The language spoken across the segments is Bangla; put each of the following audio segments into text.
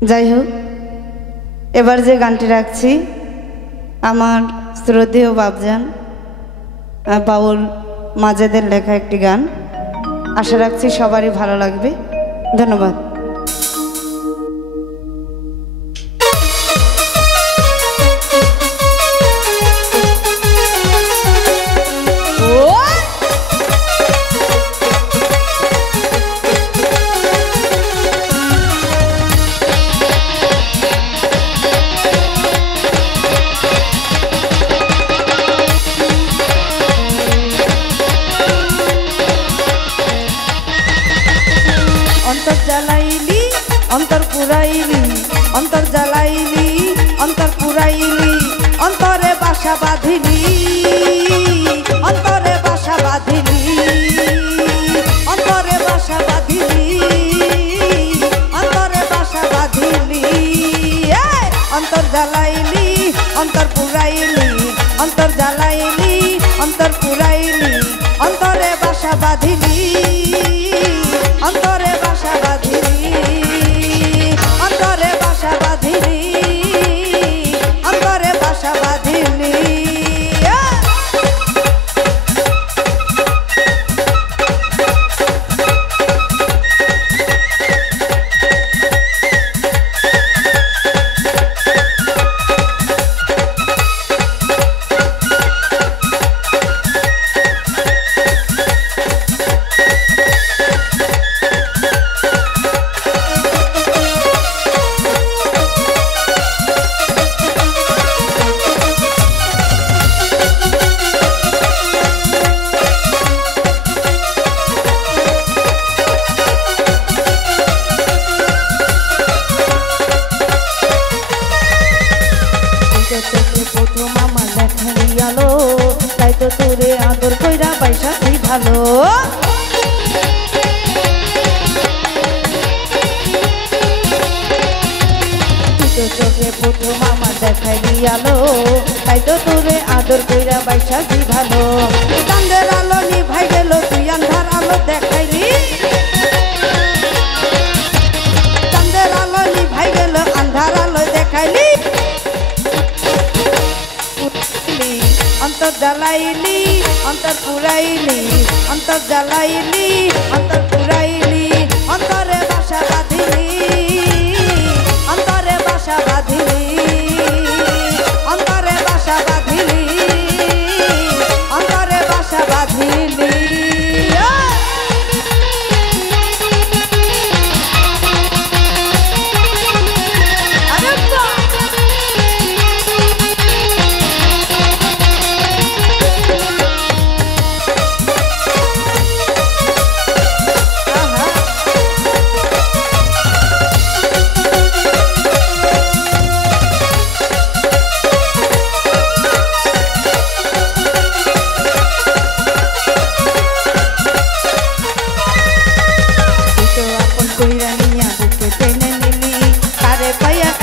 যাই হোক, এবার যে গানটি রাখছি আমার শ্রদ্ধেয় বাপজান বাউল মাজেদের লেখা একটি গান। আশা রাখছি সবারই ভালো লাগবে। ধন্যবাদ। অন্তর জ্বালাইলি অন্তর পুরাইলি, অন্তর জ্বালাইলি অন্তর পুরাইলি, অন্তরে বাসা বাঁধিলি, অন্তরে বাসা বাঁধিলি, অন্তরে বাসা বাঁধিলি, অন্তরে বাসা বাঁধিলি। অন্তর জ্বালাইলি অন্তর পুরাইলি, অন্তর জ্বালাইলি অন্তর পুরাইলি, অন্তরে বাসা বাঁধিলি, অন্তরে বাসা বাঁধিলি, অন্তরে বাসা বাঁধিলি, অন্তরে বাসা বাঁধিলি। প্রথম আমার দেখা গেলো, তাই তো তোরে আদর কইরা বাইসা তুই ভালো। চোখে প্রথম আমার দেখা গেলো, তাই তো তোরে আদর কইরা বাইসা তুই ভালো। চাঁদের আলো নিভাই গেল, তুই আন্ধার আলো দেখাইলি, চাঁদের আলো নিভাই গেল, আন্ধার আলো দেখাইলি। অন্তর জ্বালাইলি অন্তর পুরাইলি, অন্তর জ্বালাইলি অন্তর পুরাইলি, অন্তরে বাসা বাঁধিলি, অন্তরে বাসা বাঁধিলি, অন্তরে বাসা বাঁধিলি, অন্তরে বাসা বাঁধিলি।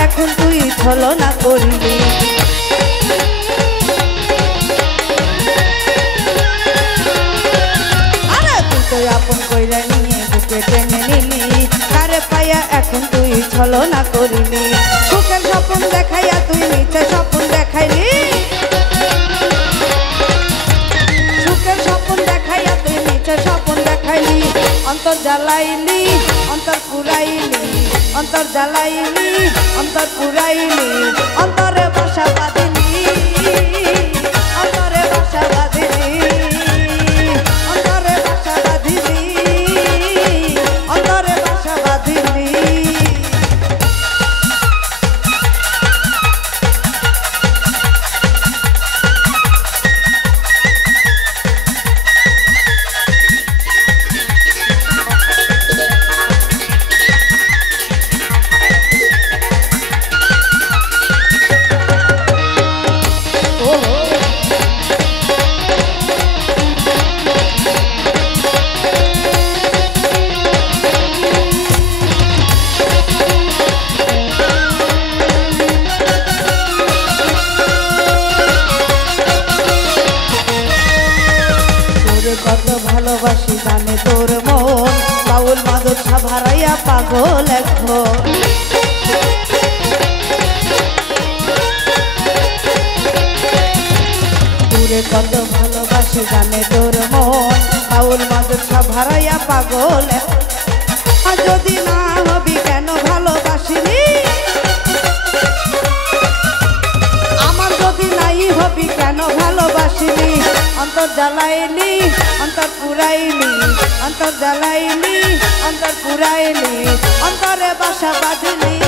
এখন তুই ছলনা করলি, আরে তুই তো আপন কইরা নিয়ে বুকে টেনে নিলি, কারে পাইয়া এখন তুই ছলনা করলি। সুখের স্বপ্ন দেখাইয়া তুই নিচে স্বপ্ন দেখাইলি, সুখের স্বপ্ন দেখাইয়া তুই নিচে স্বপ্ন দেখাইলি। অন্তর জ্বালাইলি অন্তর পুরাইলি, অন্তর জ্বালাইলি অন্তর পুরাইলি, অন্তরে বাসা বাঁধিলি, অন্তরে বাসা বাঁধিলি, অন্তরে বাসা বাঁধিলি, অন্তরে বাসা বাঁধিলি। জ্বালাইলি অন্তর পুরাইলি অন্তর জ্বালাইলি অন্তর পুরাইলি অন্তরে বাসা বাঁধলি